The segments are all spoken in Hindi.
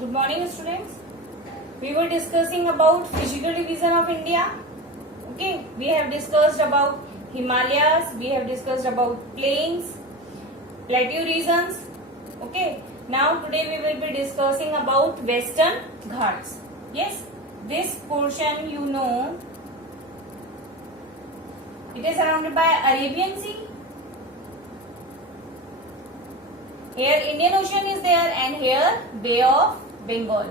Good morning, students. We were discussing about physical division of India. Okay, we have discussed about Himalayas, we have discussed about plains, plateau regions. Okay, now today we will be discussing about Western Ghats. Yes, this portion you know, it is surrounded by Arabian Sea. Here Indian Ocean is there and here Bay of Bengal.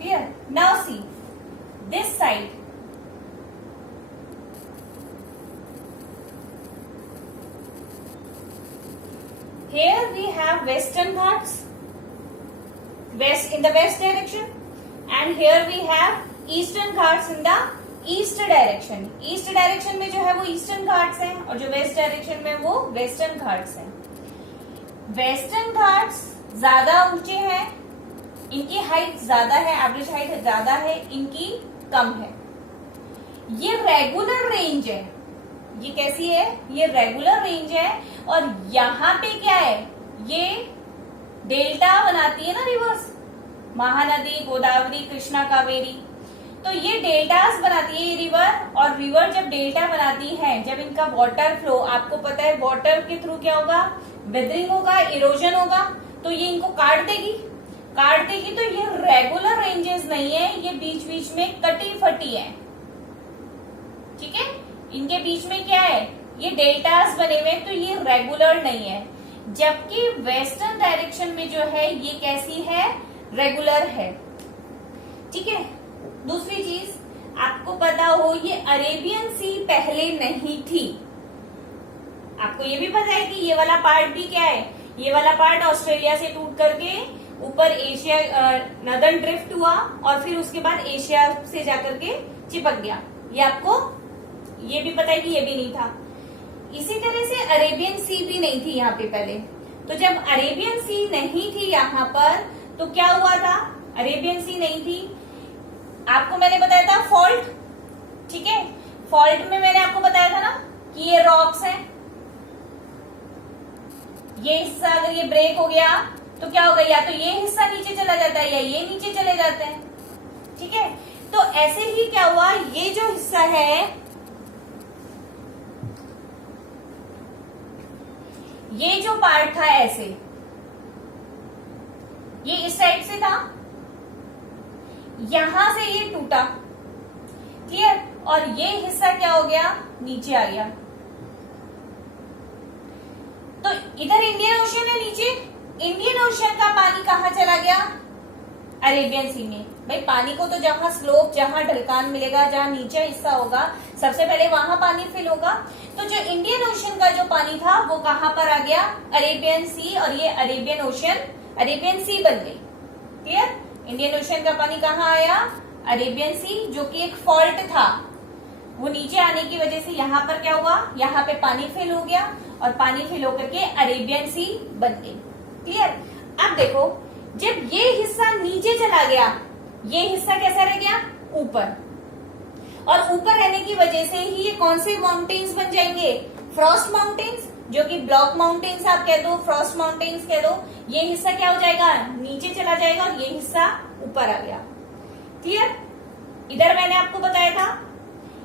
Clear? Now see, this side. Here we have Western Ghats, west in the west direction, and here we have Eastern Ghats in the east direction. East direction में जो है वो ईस्टर्न घाट्स हैं और जो वेस्ट डायरेक्शन में वो वेस्टर्न घाट्स हैं. वेस्टर्न घाट्स ज्यादा ऊंचे हैं, इनकी हाइट ज्यादा है, एवरेज हाइट ज्यादा है, इनकी कम है. ये रेगुलर रेंज है. ये कैसी है? ये रेगुलर रेंज है. और यहाँ पे क्या है? ये डेल्टा बनाती है ना रिवर्स, महानदी, गोदावरी, कृष्णा, कावेरी. तो ये डेल्टास बनाती है ये रिवर. और रिवर जब डेल्टा बनाती है, जब इनका वाटर फ्लो, आपको पता है वाटर के थ्रू क्या होगा? वेदरिंग होगा, इरोजन होगा, तो ये इनको काट देगी. तो ये रेगुलर रेंजेस नहीं है, ये बीच बीच में कटी फटी है. ठीक है, इनके बीच में क्या है? ये डेल्टास बने हुए, तो ये रेगुलर नहीं है. जबकि वेस्टर्न डायरेक्शन में जो है ये कैसी है? रेगुलर है. ठीक है. दूसरी चीज आपको पता हो, ये अरेबियन सी पहले नहीं थी. आपको ये भी पता है कि ये वाला पार्ट भी क्या है? ये वाला पार्ट ऑस्ट्रेलिया से टूट करके ऊपर एशिया नदर्न ड्रिफ्ट हुआ और फिर उसके बाद एशिया से जाकर के चिपक गया. ये आपको ये भी पता है कि ये भी नहीं था. इसी तरह से अरेबियन सी भी नहीं थी यहाँ पे पहले. तो जब अरेबियन सी नहीं थी यहाँ पर, तो क्या हुआ था? अरेबियन सी नहीं थी, आपको मैंने बताया था फॉल्ट. ठीक है, फॉल्ट में मैंने आपको बताया था ना कि ये रॉक्स हैं. ये हिस्सा अगर ये ब्रेक हो गया तो क्या होगा? या तो ये हिस्सा नीचे चला जाता है या ये नीचे चले जाते हैं. ठीक है, तो ऐसे ही क्या हुआ? ये जो हिस्सा है, ये जो पार्ट था ऐसे, ये इस साइड से था, यहां से ये टूटा. क्लियर? और ये हिस्सा क्या हो गया? नीचे आ गया. तो इधर इंडियन ओशन है नीचे. इंडियन ओशन का पानी कहां चला गया? अरेबियन सी में. भाई पानी को तो जहां स्लोप, जहां ढलकान मिलेगा, जहां नीचे हिस्सा होगा, सबसे पहले वहां पानी फिल होगा. तो जो इंडियन ओशन का जो पानी था वो कहां पर आ गया? अरेबियन सी. और ये अरेबियन ओशन, अरेबियन सी बन गई. क्लियर? इंडियन ओशन का पानी कहाँ आया? अरेबियन सी, जो कि एक फॉल्ट था. वो नीचे आने की वजह से यहाँ पर क्या हुआ? यहाँ पे पानी फिल हो गया और पानी फिल होकर के अरेबियन सी बन गई. क्लियर? अब देखो, जब ये हिस्सा नीचे चला गया, ये हिस्सा कैसा रह गया? ऊपर. और ऊपर रहने की वजह से ही ये कौन से माउंटेन्स बन जाएंगे? फ्रॉस्ट माउंटेन्स, जो कि ब्लॉक माउंटेन्स आप कह दो, फ्रॉस्ट माउंटेन्स कह दो. ये हिस्सा क्या हो जाएगा? नीचे चला जाएगा और ये हिस्सा ऊपर आ गया. क्लियर? इधर मैंने आपको बताया था,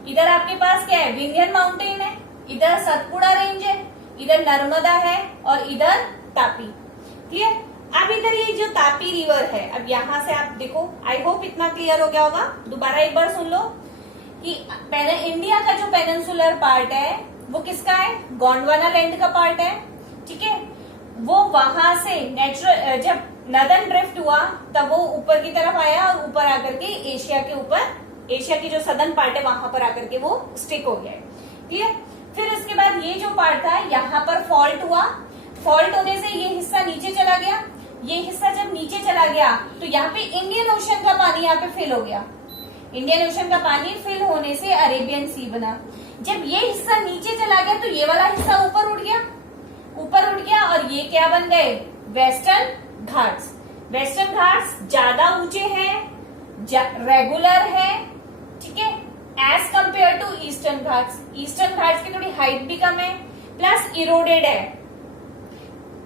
इधर आपके पास क्या है? विंध्यन माउंटेन है, इधर सतपुड़ा रेंज है, इधर नर्मदा है और इधर तापी. क्लियर? अब इधर ये जो तापी रिवर है, अब यहां से आप देखो, आई होप इतना क्लियर हो गया होगा. दोबारा एक बार सुन लो कि इंडिया का जो पेनिनसुलर पार्ट है वो किसका है? गोंडवाना लैंड का पार्ट है. ठीक है, वो वहां से नेचुरल, जब नदर्न ड्रिफ्ट हुआ तब वो ऊपर की तरफ आया और ऊपर आकर के एशिया के ऊपर, एशिया की जो सदर्न पार्ट है वहां पर आकर के वो स्टिक हो गया. क्लियर? फिर उसके बाद ये जो पार्ट था, यहाँ पर फॉल्ट हुआ. फॉल्ट होने से ये हिस्सा नीचे चला गया. ये हिस्सा जब नीचे चला गया तो यहाँ पे इंडियन ओशन का पानी यहाँ पे फिल हो गया. इंडियन ओशन का पानी फिल होने से अरेबियन सी बना. जब ये हिस्सा नीचे चला गया तो ये वाला हिस्सा ऊपर उठ गया. और ये क्या बन गए? वेस्टर्न घाट्स. वेस्टर्न घाट्स ज्यादा ऊंचे हैं, रेगुलर है. ठीक है, as compare to Eastern Ghats. Eastern Ghats की थोड़ी हाइट भी कम है, प्लस इरोडेड है.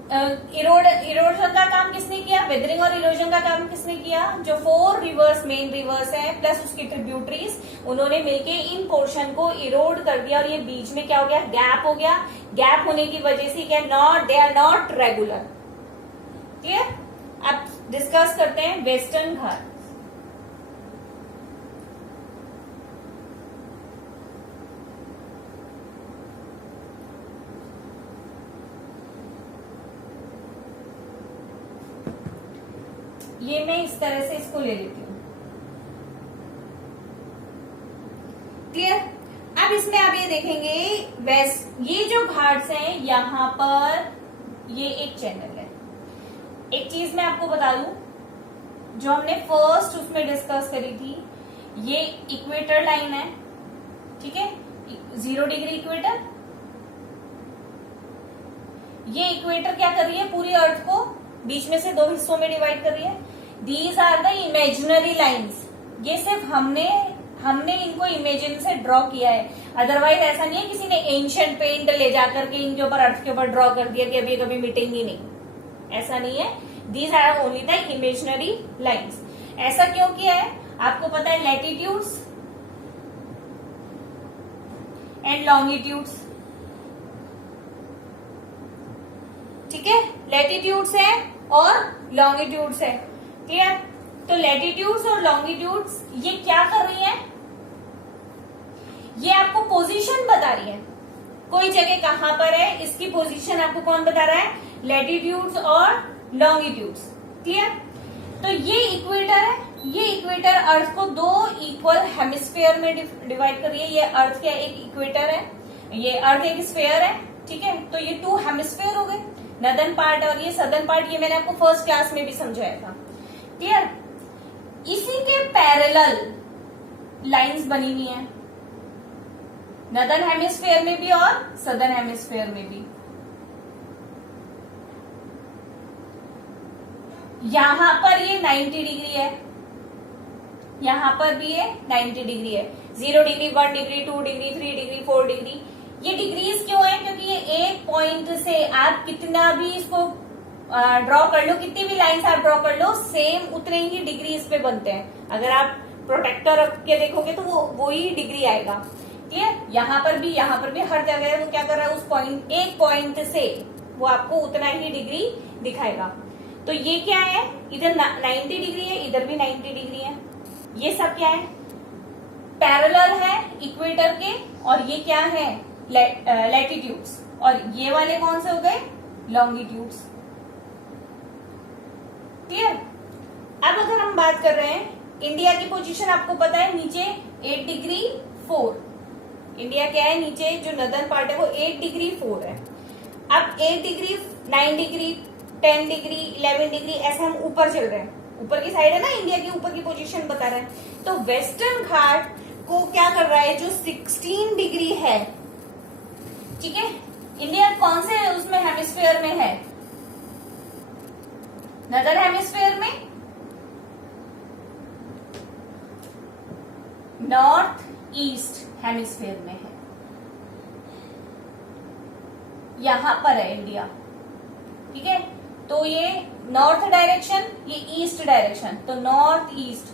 इरोजन का काम किसने किया? वेदरिंग और इरोजन का काम किसने किया? जो 4 रिवर्स, मेन रिवर्स है प्लस उसकी ट्रिब्यूटरीज, उन्होंने मिलके इन पोर्शन को इरोड कर दिया और ये बीच में क्या हो गया? गैप हो गया। गैप होने की वजह से क्या? They are not regular. Clear? अब डिस्कस करते हैं वेस्टर्न घाट। ये मैं इस तरह से इसको ले लेती हूं। क्लियर? अब इसमें आप ये देखेंगे ये जो घाट्स हैं यहां पर ये एक चैनल है। एक चीज मैं आपको बता दूं, जो हमने फर्स्ट उसमें डिस्कस करी थी, ये इक्वेटर लाइन है, ठीक है, 0 डिग्री इक्वेटर। ये इक्वेटर क्या कर रही है? पूरी अर्थ को बीच में से 2 हिस्सों में डिवाइड कर रही है। These are the imaginary lines. ये सिर्फ हमने इनको इमेजिन से ड्रॉ किया है, अदरवाइज ऐसा नहीं है किसी ने एंशिएंट पेंट ले जाकर के इनके ऊपर अर्थ के ऊपर ड्रॉ कर दिया कि अभी कभी मिटेंगी नहीं, ऐसा नहीं है। These are only the imaginary lines. ऐसा क्यों किया है? आपको पता है लैटिट्यूड्स एंड लॉन्गिट्यूड्स, ठीक है, लैटिट्यूड्स है और लॉन्गिट्यूड्स है। क्लियर? तो लैटिट्यूड्स और लॉन्गिट्यूड्स ये क्या कर रही हैं? ये आपको पोजीशन बता रही है, कोई जगह कहां पर है इसकी पोजीशन आपको कौन बता रहा है? लैटिट्यूड्स और लॉन्गिट्यूड्स। क्लियर? तो ये इक्वेटर है, ये इक्वेटर अर्थ को 2 इक्वल हेमिस्फीयर में डिवाइड कर रही है। ये अर्थ क्या एक इक्वेटर है, ये अर्थ एक स्फीयर है, ठीक है। तो ये 2 हेमिस्फीयर हो गए, नदर्न पार्ट और ये सदर्न पार्ट। ये मैंने आपको फर्स्ट क्लास में भी समझाया था। क्लियर? इसी के पैरेलल लाइंस बनी हुई हैं, नदर्न हेमिस्फीयर में भी और सदर्न हेमिस्फीयर में भी। यहां पर ये 90 डिग्री है, यहां पर भी ये 90 डिग्री है। 0 degree, 1 degree, 2 degree, 3 degree, 4 degree. ये डिग्रीज क्यों है? क्योंकि ये एक पॉइंट से आप कितना भी इसको ड्रॉ कर लो, कितनी भी लाइंस आप ड्रॉ कर लो, सेम उतने ही डिग्रीज पे बनते हैं। अगर आप प्रोटेक्टर रख के देखोगे तो वो ही डिग्री आएगा। क्लियर? यहाँ पर भी हर जगह वो क्या कर रहा है? उस पॉइंट, एक पॉइंट से वो आपको उतना ही डिग्री दिखाएगा। तो ये क्या है? इधर 90 डिग्री है, इधर भी 90 डिग्री है। ये सब क्या है? पैरेलल है इक्वेटर के, और ये क्या है? लैटिट्यूड्स। और ये वाले कौन से हो गए? लॉन्गिट्यूड्स। क्लियर? अब अगर हम बात कर रहे हैं इंडिया की पोजीशन, आपको पता है नीचे 8 डिग्री 4। इंडिया क्या है? नीचे जो नदर्न पार्ट है वो 8 डिग्री 4 है। अब 8 डिग्री, 9 डिग्री, 10 डिग्री, 11 डिग्री, ऐसे हम ऊपर चल रहे हैं। ऊपर की साइड है ना, इंडिया की ऊपर की पोजीशन बता रहे हैं। तो वेस्टर्न घाट को क्या कर रहा है? जो 16 डिग्री है, ठीक है, इंडिया कौन से उसमें हेमिस्फीयर में है? नदर्न हेमिस्फीयर में, नॉर्थ ईस्ट हेमिस्फीयर में है। यहां पर है इंडिया, ठीक है। तो ये नॉर्थ डायरेक्शन, ये ईस्ट डायरेक्शन, तो नॉर्थ ईस्ट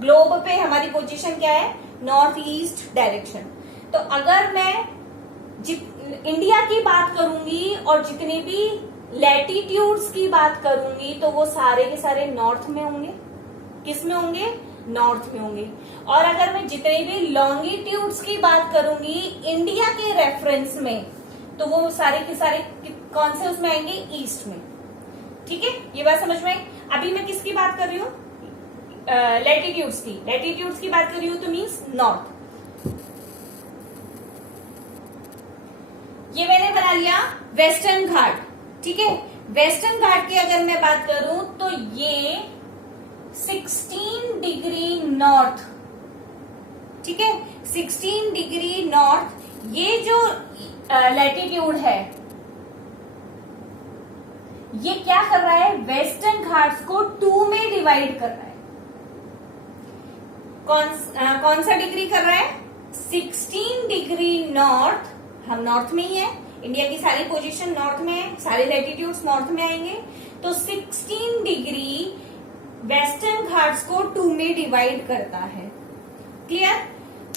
ग्लोब पे हमारी पोजीशन क्या है? North east direction. तो अगर मैं इंडिया की बात करूंगी और जितनी भी लैटिट्यूड्स की बात करूंगी तो वो सारे के सारे नॉर्थ में होंगे। किस में होंगे? नॉर्थ में होंगे। और अगर मैं जितने भी लॉन्गिट्यूड्स की बात करूंगी इंडिया के रेफरेंस में, तो वो सारे के सारे कौन से उसमें आएंगे? ईस्ट में। ठीक है, ये बात समझ में आई। अभी मैं किसकी बात कर रही हूँ? लैटिट्यूड्स की। लैटिट्यूड्स की बात कर रही हूँ तो मीन्स नॉर्थ। ये मैंने बना लिया वेस्टर्न घाट, ठीक है। वेस्टर्न घाट की अगर मैं बात करूं तो ये 16 डिग्री नॉर्थ, ठीक है, 16 डिग्री नॉर्थ। ये जो लैटिट्यूड है ये क्या कर रहा है? वेस्टर्न घाट्स को 2 में डिवाइड कर रहा है। कौन सा डिग्री कर रहा है? 16 डिग्री नॉर्थ, हम नॉर्थ में ही है। इंडिया की सारी पोजीशन नॉर्थ में है, सारे लैटिट्यूड्स नॉर्थ में आएंगे। तो 16 डिग्री वेस्टर्न घाट्स को 2 में डिवाइड करता है। क्लियर?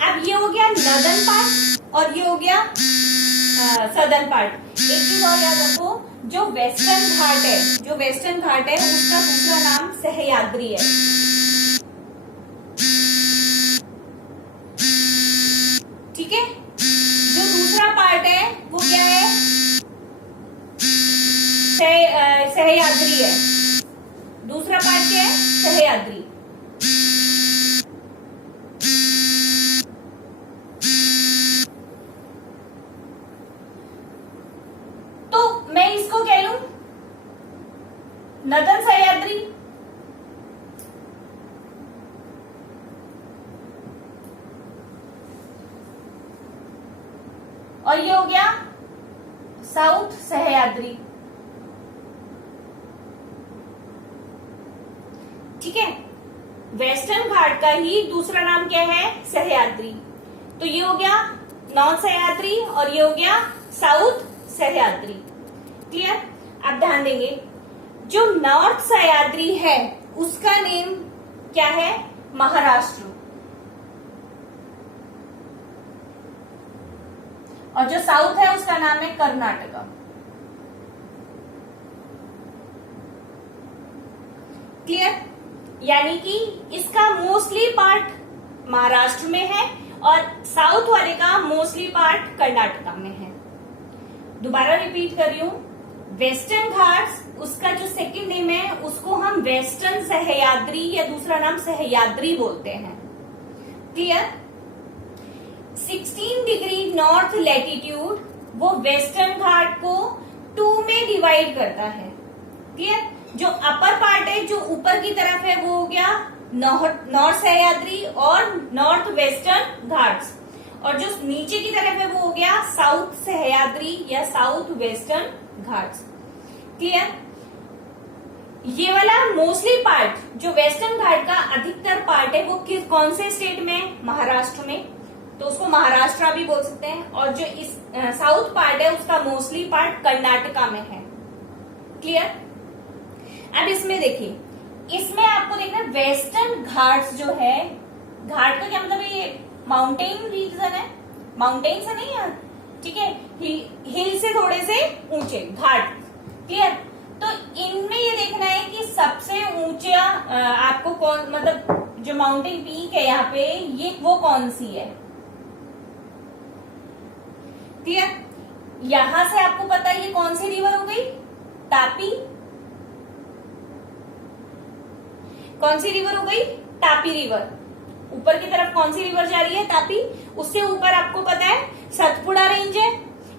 अब ये हो गया नॉर्दर्न पार्ट और ये हो गया सदर्न पार्ट। एक चीज और याद रखो, जो वेस्टर्न घाट है उसका दूसरा नाम सह्याद्री है। ठीक है, जो दूसरा पार्ट है वो क्या है? सह्याद्री है। दूसरा पार्ट क्या है? सह्याद्री। तो मैं इसको कह लूं नॉर्दर्न सह्याद्री, और ये हो गया साउथ सह्याद्री। ठीक है, वेस्टर्न घाट का ही दूसरा नाम क्या है? सह्याद्री। तो ये हो गया नॉर्थ सह्याद्री और ये हो गया साउथ सह्याद्री। क्लियर? अब ध्यान देंगे, जो नॉर्थ सह्याद्री है उसका नेम क्या है? महाराष्ट्र। और जो साउथ है उसका नाम है कर्नाटका। क्लियर? यानी कि इसका मोस्टली पार्ट महाराष्ट्र में है और साउथ वाले का मोस्टली पार्ट कर्नाटका में है। दोबारा रिपीट कर रही हूं, वेस्टर्न घाट्स उसका जो सेकंड नेम है उसको हम वेस्टर्न सह्याद्री या दूसरा नाम सह्याद्री बोलते हैं। क्लियर? 16 डिग्री नॉर्थ लैटिट्यूड वो वेस्टर्न घाट को 2 में डिवाइड करता है। क्लियर? जो अपर पार्ट है, जो ऊपर की तरफ है, वो हो गया नॉर्थ सह्याद्री और नॉर्थ वेस्टर्न घाट्स, और जो नीचे की तरफ है वो हो गया साउथ सह्याद्री या साउथ वेस्टर्न घाट्स। क्लियर? ये वाला मोस्टली पार्ट जो वेस्टर्न घाट का अधिकतर पार्ट है वो कौन से स्टेट में है? महाराष्ट्र में, तो उसको महाराष्ट्र भी बोल सकते हैं। और जो इस साउथ पार्ट है उसका मोस्टली पार्ट कर्नाटका में है। क्लियर? अब इसमें देखिए, इसमें आपको देखना वेस्टर्न घाट्स जो है, घाट का क्या मतलब है? ये माउंटेन रीजन है, माउंटेन से नहीं है, ठीक है, हिल से थोड़े से ऊंचे घाट। क्लियर? तो इनमें ये देखना है कि सबसे ऊंचा आपको कौन, मतलब जो माउंटेन पीक है यहाँ पे, ये वो कौन सी है। क्लियर? यहां से आपको पता है ये कौन सी रिवर हो गई? तापी। कौन सी रिवर हो गई? तापी रिवर। ऊपर की तरफ कौन सी रिवर जा रही है? तापी। उससे ऊपर आपको पता है सतपुड़ा रेंज है।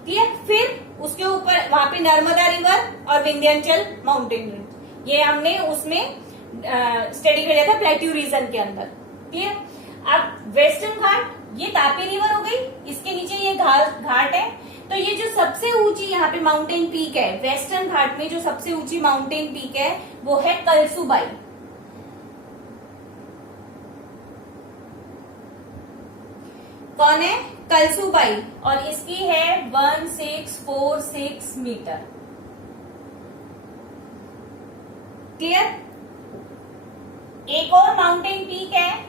क्लियर? फिर उसके ऊपर वहां पे नर्मदा रिवर और विंध्याचल माउंटेन रेंज, ये हमने उसमें स्टडी कर लिया था प्लेट्यू रीजन के अंदर। क्लियर? अब वेस्टर्न घाट, ये तापी रिवर हो गई, इसके नीचे ये घाट है। तो ये जो सबसे ऊंची यहाँ पे माउंटेन पीक है वेस्टर्न घाट में, जो सबसे ऊंची माउंटेन पीक है वो है कलसुबाई। कौन है? कलसुबाई, और इसकी है 1646 मीटर। क्लियर? एक और माउंटेन पीक है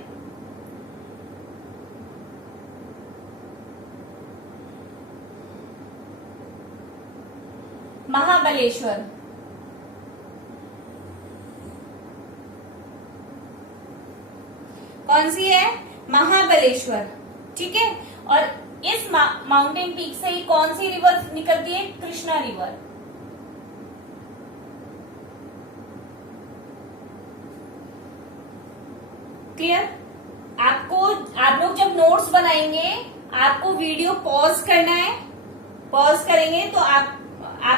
महाबलेश्वर। कौन सी है? महाबलेश्वर। ठीक है, और इस माउंटेन पीक से ही कौन सी रिवर निकलती है? कृष्णा रिवर। क्लियर? आप लोग जब नोट्स बनाएंगे आपको वीडियो पॉज करना है। पॉज करेंगे तो आप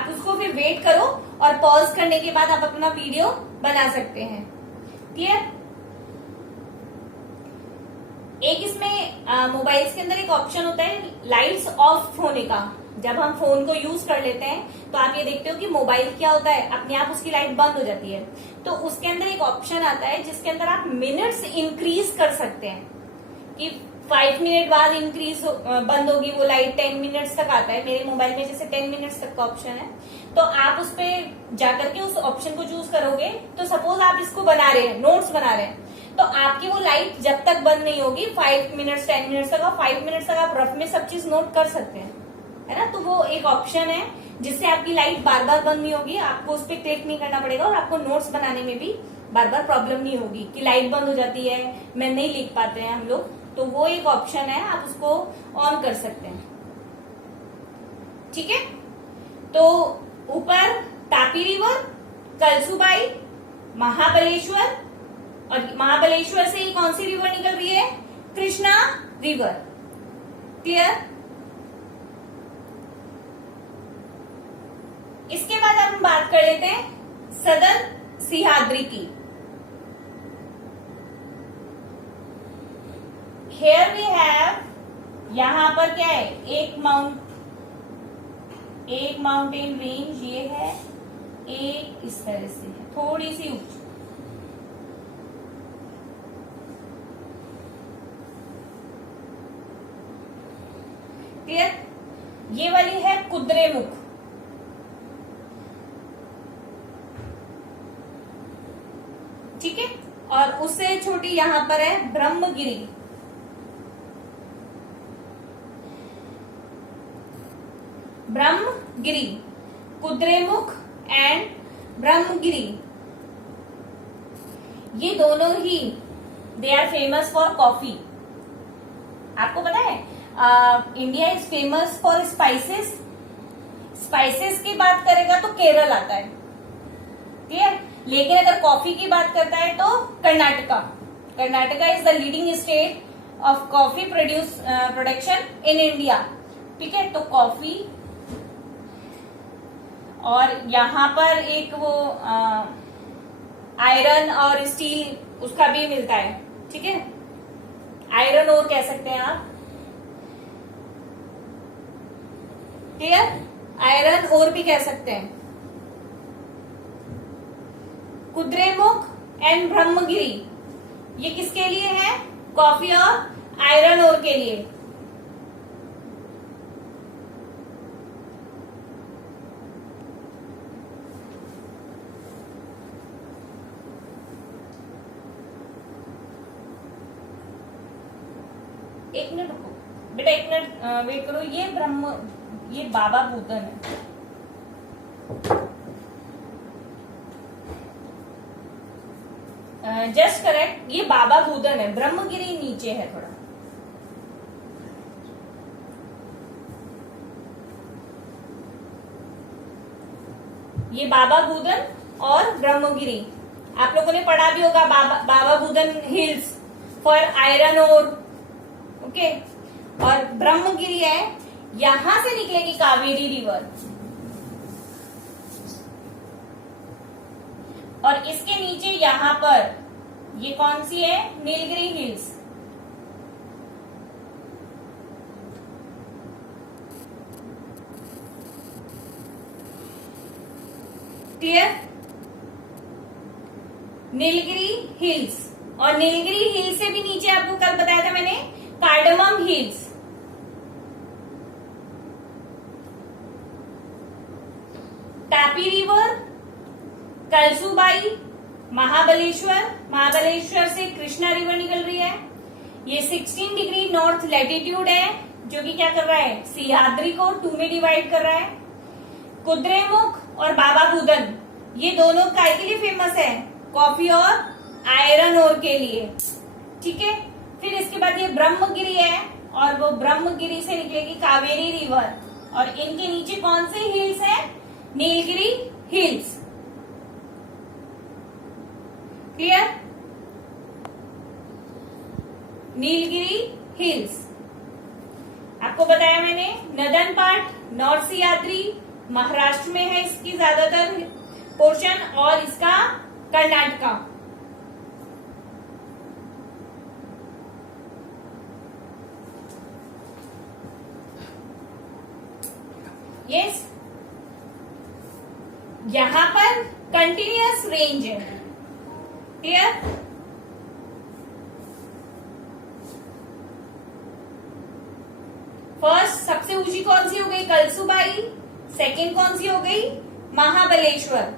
उसको फिर वेट करो और पॉज करने के बाद आप अपना वीडियो बना सकते हैं। क्लियर? एक इसमें मोबाइल्स के अंदर एक ऑप्शन होता है लाइट्स ऑफ होने का। जब हम फोन को यूज कर लेते हैं तो आप ये देखते हो कि मोबाइल क्या होता है, अपने आप उसकी लाइट बंद हो जाती है। तो उसके अंदर एक ऑप्शन आता है जिसके अंदर आप मिनट्स इंक्रीज कर सकते हैं कि 5 मिनट बाद इंक्रीज बंद होगी वो लाइट, 10 मिनट्स तक आता है मेरे मोबाइल में, जैसे 10 मिनट्स तक का ऑप्शन है। तो आप उस पर जाकर के उस ऑप्शन को चूज करोगे, तो सपोज आप इसको बना रहे हैं, नोट्स बना रहे हैं, तो आपकी वो लाइट जब तक बंद नहीं होगी 5 मिनट्स 10 मिनट्स तक, और 5 मिनट्स तक आप रफ में सब चीज नोट कर सकते हैं, है ना। तो वो एक ऑप्शन है जिससे आपकी लाइट बार बार बंद नहीं होगी, आपको उस पर क्लिक नहीं करना पड़ेगा, और आपको नोट्स बनाने में भी बार बार प्रॉब्लम नहीं होगी कि लाइट बंद हो जाती है, मैं नहीं लिख पाते हैं हम लोग। तो वो एक ऑप्शन है, आप उसको ऑन कर सकते हैं, ठीक है। तो ऊपर तापी रिवर, कलसुबाई, महाबलेश्वर, और महाबलेश्वर से ही कौन सी रिवर निकल रही है, कृष्णा रिवर। क्लियर। इसके बाद हम बात कर लेते हैं सदन सिंहाद्री की। Here we have, यहां पर क्या है, एक माउंटेन रेंज ये है, एक इस तरह से है, थोड़ी सी ऊंची। क्लियर। ये वाली है कुद्रेमुख, ठीक है। और उससे छोटी यहां पर है ब्रह्मगिरी। ब्रह्मगिरी, कुद्रेमुख एंड ब्रह्मगिरी, ये दोनों ही they are famous for coffee. आपको पता है India is famous for spices. Spices की बात करेगा तो केरल आता है, ठीक है। लेकिन अगर कॉफी की बात करता है तो Karnataka. Karnataka is the leading state of coffee production in India, ठीक है। तो कॉफी, और यहां पर एक वो आयरन और स्टील उसका भी मिलता है, ठीक है। आयरन ओर कह सकते हैं आप, क्लियर। आयरन ओर भी कह सकते हैं। कुद्रेमुख एंड ब्रह्मगिरी ये किसके लिए है, कॉफी और आयरन ओर के लिए। एक मिनट रुको बेटा, एक मिनट वेट करो। ये बाबा बुदन है, जस्ट करेक्ट, ये बाबा बुदन है, ब्रह्मगिरी नीचे है थोड़ा। ये बाबा बुदन और ब्रह्मगिरी आप लोगों ने पढ़ा भी होगा, Baba Budan hills for iron ore, okay. और ब्रह्मगिरी है, यहां से निकलेगी कावेरी रिवर, और इसके नीचे यहां पर ये कौन सी है, Nilgiri hills. Clear. Nilgiri hills, और नीलगिरी हिल्स से भी नीचे आपको कल बताया था मैंने, cardamom hills. Tapi river, Kalsubai, Mahabaleshwar, Mahabaleshwar से कृष्णा रिवर निकल रही है। ये 16 डिग्री नॉर्थ लैटिट्यूड है, जो कि क्या कर रहा है, सिंहाद्री को 2 में डिवाइड कर रहा है। कुद्रेमुख और बाबा बुदन ये दोनों काय के लिए फेमस है, कॉफी और आयरन ओर के लिए, ठीक है। फिर इसके बाद ये ब्रह्मगिरी है, और वो ब्रह्मगिरी से निकलेगी कावेरी रिवर, और इनके नीचे कौन से हिल्स है, Nilgiri hills. Clear. Nilgiri hills आपको बताया मैंने। Northern part north Simhadri Maharashtra में है, इसकी ज्यादातर पोर्शन, और इसका कर्नाटका। यस, यहां पर कंटिन्यूअस रेंज है, क्लियर। फर्स्ट सबसे ऊंची कौन सी हो गई? कलसुबाई। सेकंड कौन सी हो गई? महाबलेश्वर।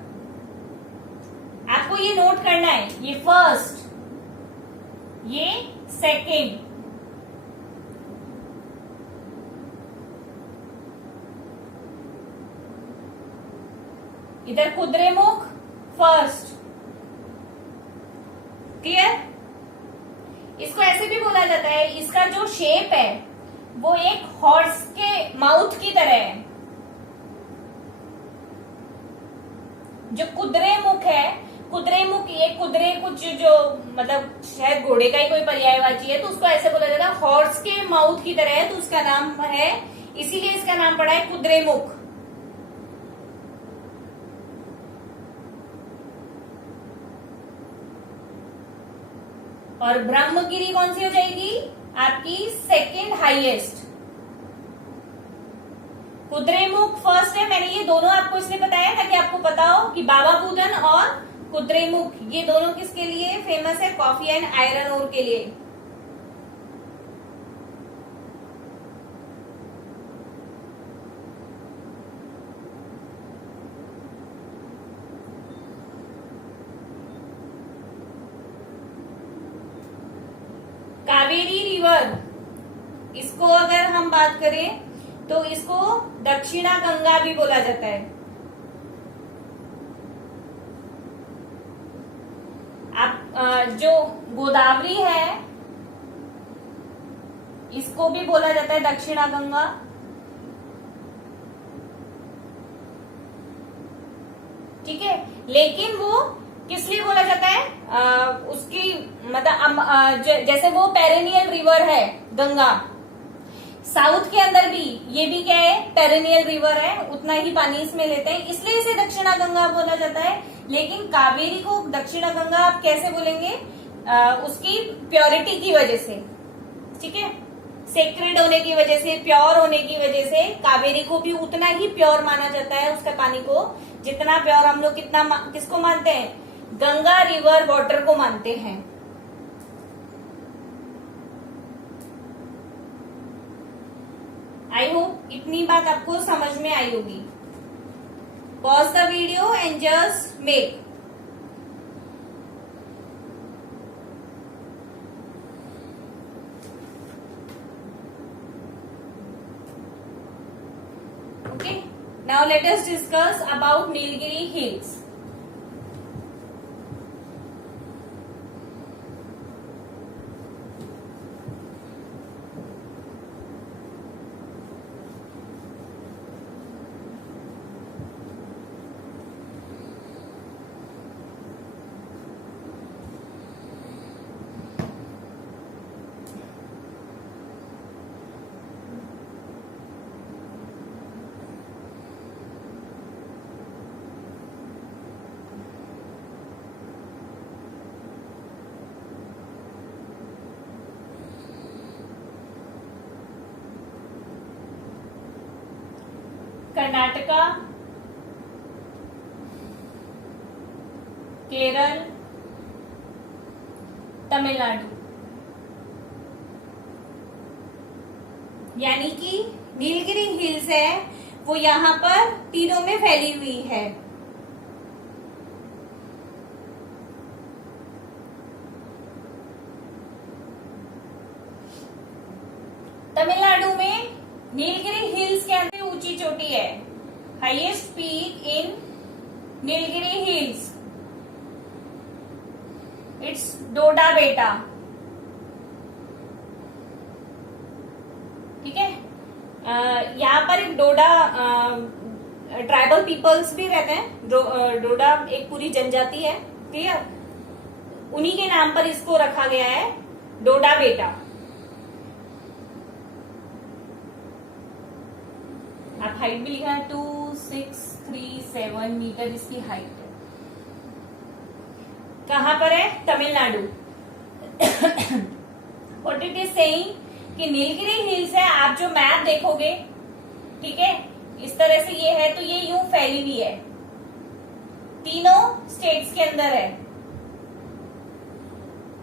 आपको ये नोट करना है, ये फर्स्ट, ये सेकंड, इधर कुद्रेमुख फर्स्ट। क्लियर? इसको ऐसे भी बोला जाता है, इसका जो शेप है वो एक हॉर्स के माउथ की तरह है। जो कुद्रेमुख है, कुद्रेमुख, ये कुद्रे कुछ जो मतलब शायद घोड़े का ही कोई पर्यायवाची है, तो उसको ऐसे बोला जाता है हॉर्स के माउथ की तरह है, तो उसका नाम है, इसीलिए इसका नाम पड़ा है कुद्रेमुख। और ब्रह्मगिरी कौन सी हो जाएगी? आपकी सेकंड हाईएस्ट। कुद्रेमुख फर्स्ट है। मैंने ये दोनों आपको इसलिए बताया ताकि आपको पता हो कि बाबा बुदन और कुद्रेमुख ये दोनों किसके लिए फेमस है? कॉफी एंड आयरन ओर के लिए। कावेरी रिवर, इसको अगर हम बात करें तो इसको दक्षिणा गंगा भी बोला जाता है। आप जो गोदावरी है इसको भी बोला जाता है दक्षिणा गंगा। ठीक है, लेकिन वो किस लिए बोला जाता है? उसकी मतलब जैसे वो पेरेनियल रिवर है गंगा, साउथ के अंदर भी ये भी क्या है? पेरेनियल रिवर है, उतना ही पानी इसमें लेते हैं, इसलिए इसे दक्षिणा गंगा बोला जाता है। लेकिन कावेरी को दक्षिणा गंगा आप कैसे बोलेंगे? उसकी प्योरिटी की वजह से, ठीक है, सेक्रेड होने की वजह से, प्योर होने की वजह से कावेरी को भी उतना ही प्योर माना जाता है, उसके पानी को जितना प्योर हम लोग किसको मानते हैं? गंगा रिवर वाटर को मानते हैं। आई होप इतनी बात आपको समझ में आई होगी। Pause the video and just make. Okay, now let us discuss about Nilgiri hills. Karnataka, Kerala, Tamil Nadu, यानी कि नीलगिरी हिल्स है वो यहां पर तीनों में फैली हुई है। तमिलनाडु में नीलगिरी हिल्स के अंदर ऊंची चोटी है, highest peak in Nilgiri hills, it's Doddabetta. ठीक है, यहाँ पर एक डोडा ट्राइबल पीपल्स भी रहते हैं। डोडा एक पूरी जनजाति है, क्लियर, उन्हीं के नाम पर इसको रखा गया है डोडा बेटा। आप हाइट भी लिखा है 2637 मीटर इसकी हाइट है। कहां पर है? Tamil Nadu. What it is saying कि नीलगिरी हिल्स है, आप जो मैप देखोगे, ठीक है, इस तरह से ये है, तो ये यूं फैली हुई है, तीनों स्टेट्स के अंदर है,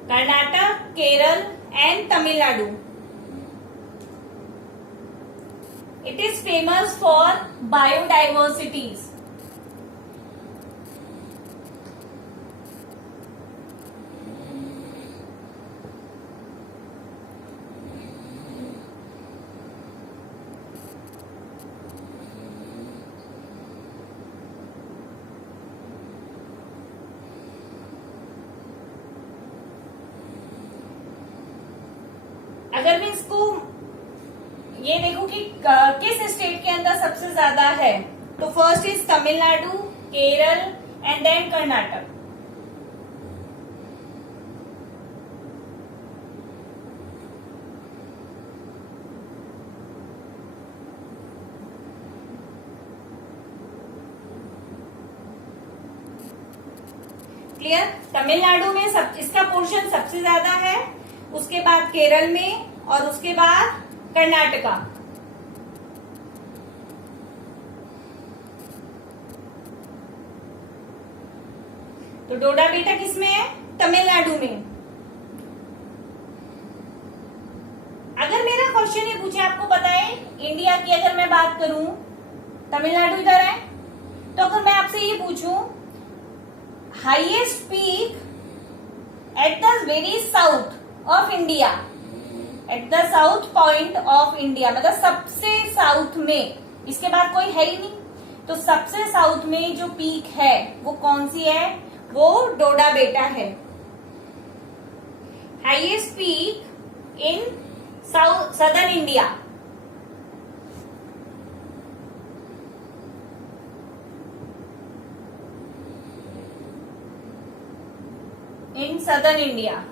Karnataka, Kerala and Tamil Nadu. It is famous for biodiversities. अगर मैं इसको ये देखूं कि किस स्टेट के अंदर सबसे ज्यादा है, तो first is Tamil Nadu, Kerala and then Karnataka. Clear? Tamil Nadu में इसका पोर्शन सबसे ज्यादा है, उसके बाद केरल में और उसके बाद कर्नाटका। तो डोडा बेटा किसमें है? तमिलनाडु में। अगर मेरा क्वेश्चन ये पूछे, आपको पता है इंडिया की अगर मैं बात करूं, तमिलनाडु इधर है, तो अगर मैं आपसे ये पूछूं highest peak at the very south of India, at the south point of India, मतलब सबसे साउथ में, इसके बाद कोई है ही नहीं, तो सबसे साउथ में जो पीक है वो कौन सी है? वो डोडा बेटा है। Highest peak in south southern India. In southern India.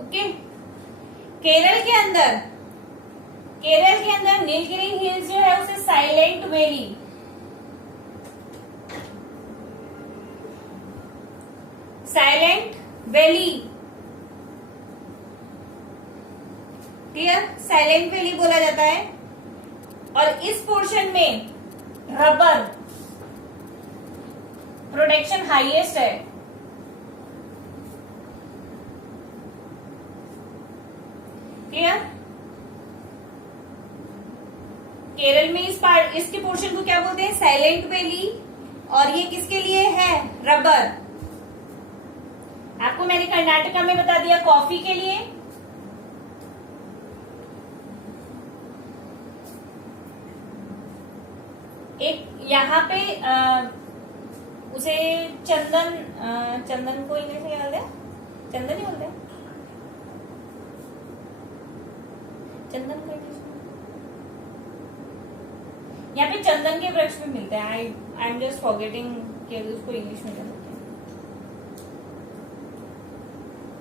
Okay, Kerala के अंदर नीलगिरी हिल्स जो है उसे silent valley, clear? Silent valley बोला जाता है। और इस पोर्शन में रबर प्रोडक्शन हाईएस्ट है। क्लियर? केरल में इसके पोर्शन को क्या बोलते हैं? Silent valley. और ये किसके लिए है? रबर। आपको मैंने कर्नाटका में बता दिया कॉफी के लिए। एक यहाँ पे उसे चंदन को इंग्लिश में बोलते हैं, चंदन ही बोलते हैं, चंदन को इंग्लिश में, यहाँ पे चंदन के वृक्ष में मिलते हैं। आई एम जस्ट फॉरगेटिंग कि उसको इंग्लिश में बोलते हैं।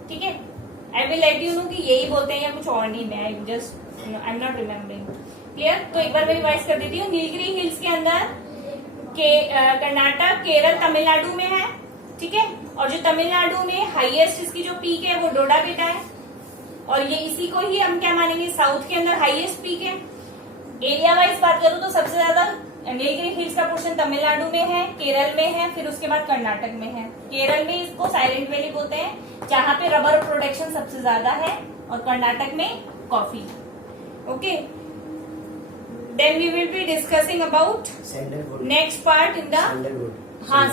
ठीक है, I will let you know कि यही बोलते हैं या कुछ और नहीं। मैं I am not remembering. Clear? तो एक बार मैं रिवाइज कर देती हूँ। नीलगिरी हिल्स के अंदर कर्नाटक, केरल, तमिलनाडु में है। ठीक है, और जो तमिलनाडु में हाईएस्ट इसकी जो पीक है वो डोडा बेटा है, और ये इसी को ही हम क्या मानेंगे? साउथ के अंदर हाईएस्ट पीक है। एरिया वाइज बात करूं तो सबसे ज्यादा नीलगिरी हिल्स का पोर्शन तमिलनाडु में है, केरल में है, फिर उसके बाद कर्नाटक में है। केरल में इसको साइलेंट वैली बोलते हैं, जहां पे रबर प्रोडक्शन सबसे ज्यादा है, और कर्नाटक में coffee. Okay, then we will be discussing about next part in the हाँ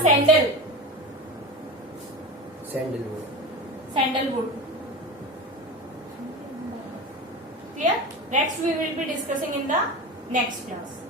sandalwood. Clear? Next we will be discussing in the next class.